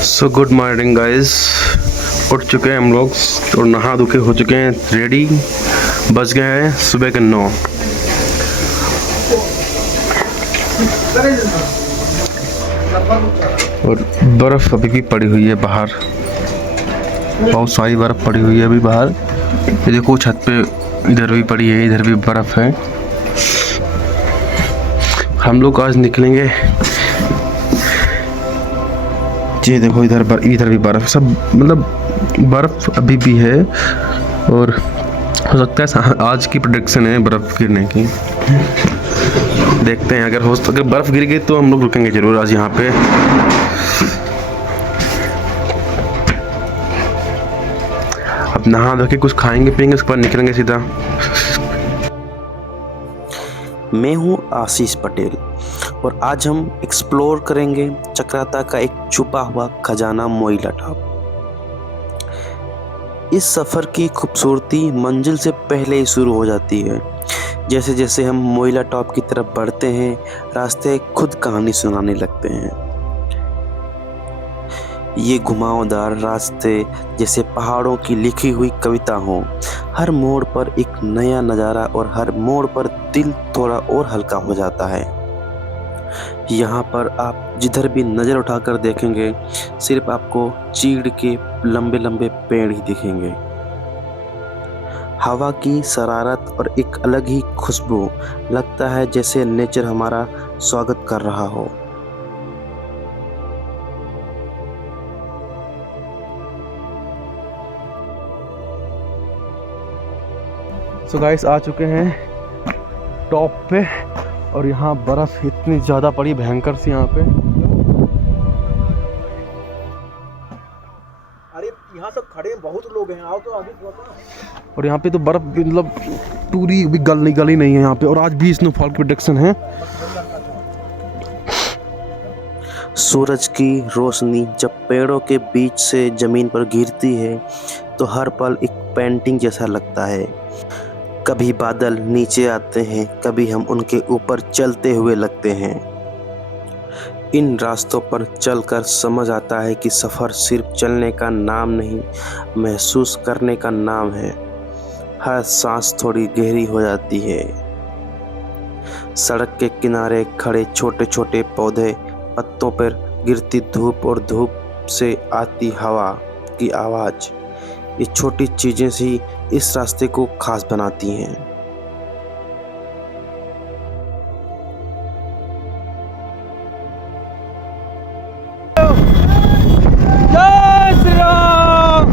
So good morning guys. उठ चुके हैं हम लोग और नहा धो के हो चुके हैं रेडी। बज गए हैं सुबह के 9। और बर्फ़ अभी भी पड़ी हुई है बाहर, बहुत सारी बर्फ़ पड़ी हुई है अभी बाहर। ये देखो छत पे इधर भी पड़ी है, इधर भी बर्फ़ है। हम लोग आज निकलेंगे। ये देखो इधर भी बर्फ़, सब मतलब बर्फ़ अभी भी है। और हो सकता है आज की प्रेडिक्शन है बर्फ़ गिरने की। देखते हैं, अगर बर्फ़ गिर गई तो हम लोग रुकेंगे ज़रूर आज यहाँ पे। अब नहा धो के कुछ खाएंगे पिएंगे, उसके बाद निकलेंगे सीधा। मैं हूं आशीष पटेल और आज हम एक्सप्लोर करेंगे चक्राता का एक छुपा हुआ खजाना मोइला टॉप। इस सफ़र की खूबसूरती मंजिल से पहले ही शुरू हो जाती है। जैसे जैसे हम मोइला टॉप की तरफ बढ़ते हैं, रास्ते खुद कहानी सुनाने लगते हैं। ये घुमावदार रास्ते जैसे पहाड़ों की लिखी हुई कविता हों। हर मोड़ पर एक नया नज़ारा और हर मोड़ पर दिल थोड़ा और हल्का हो जाता है। यहाँ पर आप जिधर भी नज़र उठाकर देखेंगे सिर्फ आपको चीड़ के लंबे लंबे पेड़ ही दिखेंगे। हवा की शरारत और एक अलग ही खुशबू, लगता है जैसे नेचर हमारा स्वागत कर रहा हो। सो गाइस आ चुके हैं टॉप पे और यहाँ बर्फ़ इतनी ज़्यादा पड़ी, भयंकर सी यहाँ पे। अरे यहाँ सब खड़े हैं, बहुत लोग हैं, आओ तो आगे। और यहाँ पे तो बर्फ़ मतलब पूरी भी गली नहीं है यहाँ पे। और आज भी स्नोफॉल की प्रेडिक्शन है। सूरज की रोशनी जब पेड़ों के बीच से ज़मीन पर गिरती है तो हर पल एक पेंटिंग जैसा लगता है। कभी बादल नीचे आते हैं, कभी हम उनके ऊपर चलते हुए लगते हैं। इन रास्तों पर चलकर समझ आता है कि सफ़र सिर्फ चलने का नाम नहीं, महसूस करने का नाम है। हर सांस थोड़ी गहरी हो जाती है। सड़क के किनारे खड़े छोटे छोटे पौधे, पत्तों पर गिरती धूप और धूप से आती हवा की आवाज़, ये छोटी चीज़ें ही इस रास्ते को खास बनाती हैं। जय श्री राम।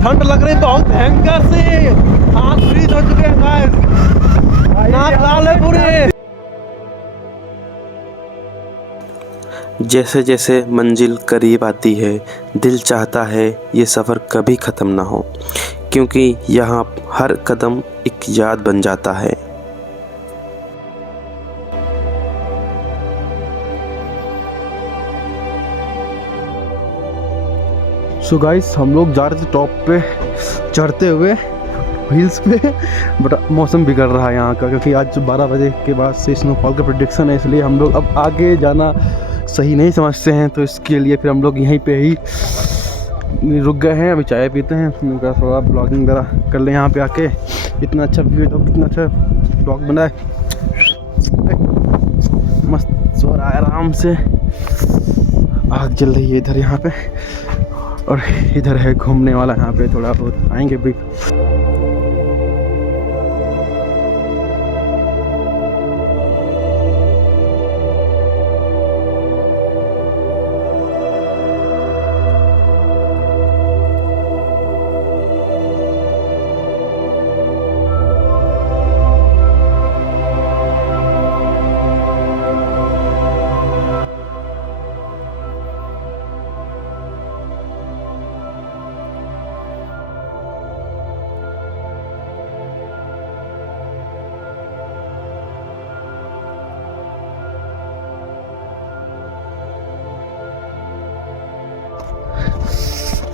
ठंड लग रही बहुत भयंकर से, आँख फ्रीज हो चुके हैं गाइस, नाक लाल है पूरे। जैसे जैसे मंजिल करीब आती है दिल चाहता है ये सफ़र कभी ख़त्म ना हो, क्योंकि यहाँ हर कदम एक याद बन जाता है। सो गाइस हम लोग जा रहे थे टॉप पे चढ़ते हुए हिल्स पे, बट मौसम बिगड़ रहा है यहाँ का, क्योंकि आज 12 बजे के बाद से स्नोफॉल का प्रेडिक्शन है। इसलिए हम लोग अब आगे जाना सही नहीं समझते हैं, तो इसके लिए फिर हम लोग यहीं पे ही रुक गए हैं। अभी चाय पीते हैं, थोड़ा ब्लॉगिंग वगैरह कर लें यहाँ पे आके। इतना अच्छा व्यू है, कितना अच्छा ब्लॉग बना है, मस्त सो रहा है आराम से। आग जल रही है इधर यहाँ पे, और इधर है घूमने वाला, यहाँ पे थोड़ा बहुत आएंगे भी।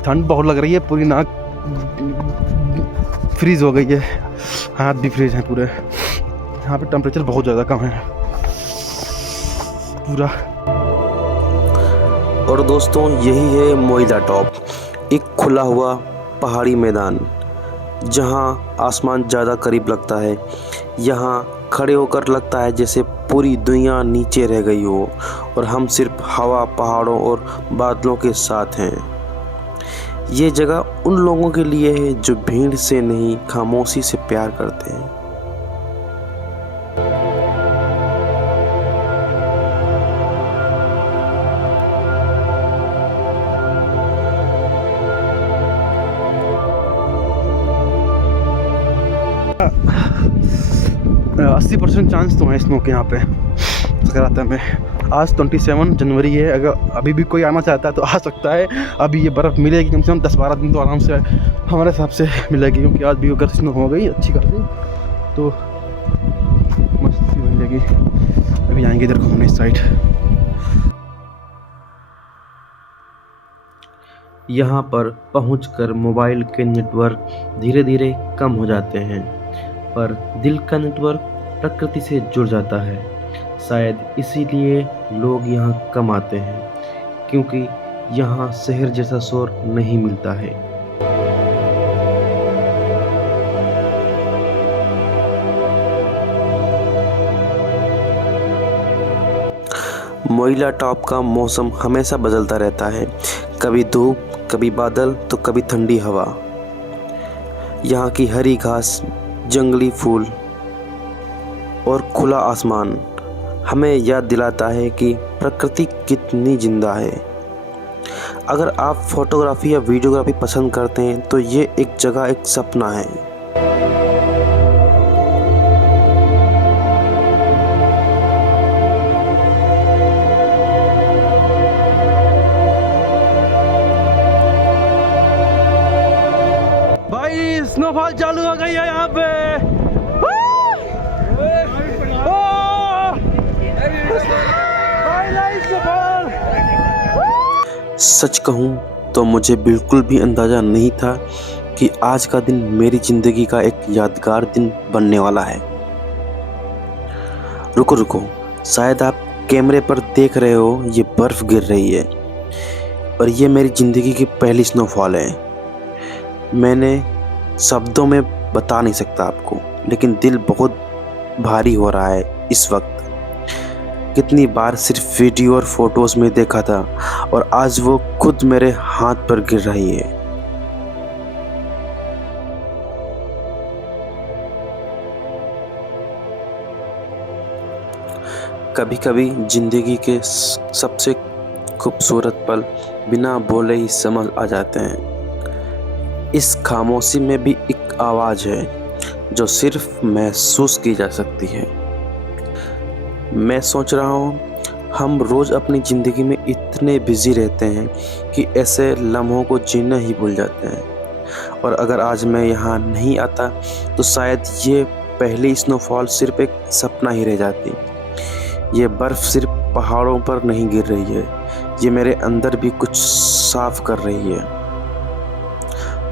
ठंड बहुत लग रही है, पूरी नाक फ्रीज हो गई है, हाथ भी फ्रीज हैं पूरे। यहाँ पे टेम्परेचर बहुत ज़्यादा कम है पूरा। और दोस्तों यही है मोइला टॉप, एक खुला हुआ पहाड़ी मैदान जहां आसमान ज़्यादा करीब लगता है। यहां खड़े होकर लगता है जैसे पूरी दुनिया नीचे रह गई हो और हम सिर्फ हवा, पहाड़ों और बादलों के साथ हैं। ये जगह उन लोगों के लिए है जो भीड़ से नहीं, खामोशी से प्यार करते हैं। अस्सी 80% चांस तो है स्नो के यहाँ पे सकराता में। आज 27 जनवरी है, अगर अभी भी कोई आना चाहता है तो आ सकता है। अभी ये बर्फ़ मिलेगी कम से कम 10-12 दिन तो आराम से हमारे हिसाब से मिलेगी, क्योंकि आज भी अगर स्नो हो गई अच्छी खासी तो मस्त सी मिलेगी। अभी आएंगे इधर घूमने इस साइड। यहाँ पर पहुंचकर मोबाइल के नेटवर्क धीरे धीरे कम हो जाते हैं, पर दिल का नेटवर्क प्रकृति से जुड़ जाता है। शायद इसीलिए लोग यहाँ कम आते हैं, क्योंकि यहाँ शहर जैसा शोर नहीं मिलता है। मोइला टॉप का मौसम हमेशा बदलता रहता है, कभी धूप, कभी बादल तो कभी ठंडी हवा। यहाँ की हरी घास, जंगली फूल और खुला आसमान हमें याद दिलाता है कि प्रकृति कितनी जिंदा है। अगर आप फोटोग्राफी या वीडियोग्राफी पसंद करते हैं तो ये एक जगह, एक सपना है। भाई स्नोफॉल चालू हो गई है यहाँ पे। सच कहूँ तो मुझे बिल्कुल भी अंदाज़ा नहीं था कि आज का दिन मेरी ज़िंदगी का एक यादगार दिन बनने वाला है। रुको रुको, शायद आप कैमरे पर देख रहे हो ये बर्फ़ गिर रही है और ये मेरी ज़िंदगी की पहली स्नोफॉल है। मैंने शब्दों में बता नहीं सकता आपको, लेकिन दिल बहुत भारी हो रहा है इस वक्त। कितनी बार सिर्फ वीडियो और फोटोज़ में देखा था और आज वो खुद मेरे हाथ पर गिर रही है। कभी कभी ज़िंदगी के सबसे खूबसूरत पल बिना बोले ही समझ आ जाते हैं। इस खामोशी में भी एक आवाज़ है जो सिर्फ महसूस की जा सकती है। मैं सोच रहा हूँ हम रोज़ अपनी ज़िंदगी में इतने बिज़ी रहते हैं कि ऐसे लम्हों को जीना ही भूल जाते हैं। और अगर आज मैं यहाँ नहीं आता तो शायद ये पहली स्नोफॉल सिर्फ एक सपना ही रह जाती। ये बर्फ़ सिर्फ पहाड़ों पर नहीं गिर रही है, ये मेरे अंदर भी कुछ साफ कर रही है।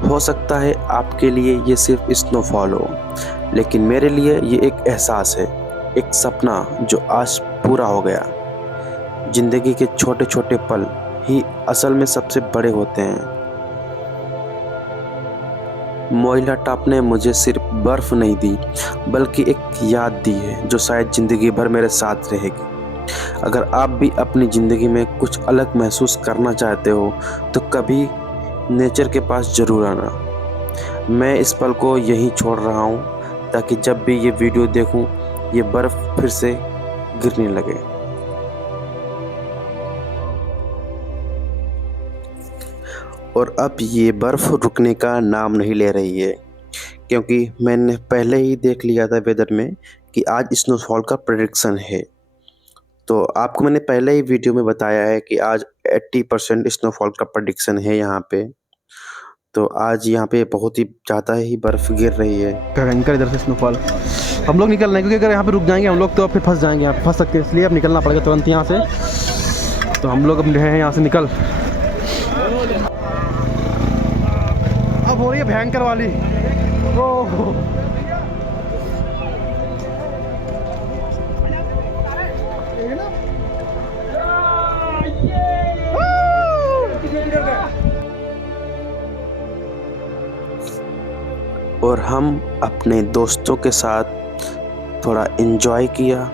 हो सकता है आपके लिए ये सिर्फ स्नोफॉल हो, लेकिन मेरे लिए ये एक एहसास है, एक सपना जो आज पूरा हो गया। ज़िंदगी के छोटे छोटे पल ही असल में सबसे बड़े होते हैं। मोइला टॉप ने मुझे सिर्फ बर्फ़ नहीं दी, बल्कि एक याद दी है जो शायद ज़िंदगी भर मेरे साथ रहेगी। अगर आप भी अपनी ज़िंदगी में कुछ अलग महसूस करना चाहते हो तो कभी नेचर के पास ज़रूर आना। मैं इस पल को यहीं छोड़ रहा हूँ ताकि जब भी ये वीडियो देखूँ ये बर्फ़ फिर से गिरने लगे। और अब ये बर्फ़ रुकने का नाम नहीं ले रही है, क्योंकि मैंने पहले ही देख लिया था वेदर में कि आज स्नोफॉल का प्रेडिक्शन है। तो आपको मैंने पहले ही वीडियो में बताया है कि आज 80% स्नोफॉल का प्रेडिक्शन है यहाँ पे। तो आज यहाँ पे बहुत ही ज़्यादा ही बर्फ़ गिर रही है। भयंकर इधर से स्नोफॉल। हम लोग निकल रहे हैं क्योंकि अगर यहाँ पे रुक जाएंगे हम लोग तो फिर फंस जाएंगे, यहाँ पे फंस सकते हैं, इसलिए अब निकलना पड़ेगा तुरंत यहाँ से। तो हम लोग अब हैं यहाँ से निकल। अब हो रही है भयंकर वाली। ओह और हम अपने दोस्तों के साथ थोड़ा एंजॉय किया।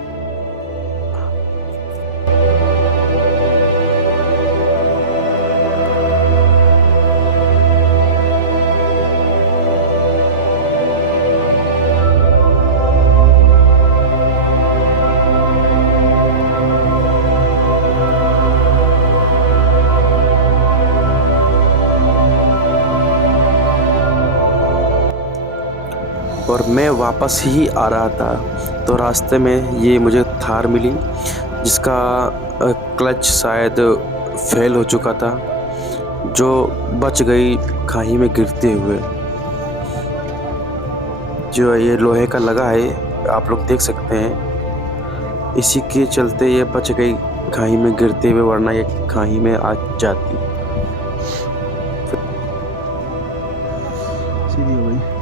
और मैं वापस ही आ रहा था तो रास्ते में ये मुझे थार मिली जिसका क्लच शायद फेल हो चुका था, जो बच गई खाई में गिरते हुए। जो ये लोहे का लगा है आप लोग देख सकते हैं, इसी के चलते ये बच गई खाई में गिरते हुए, वरना ये खाई में आ जाती। सीधी हो गई।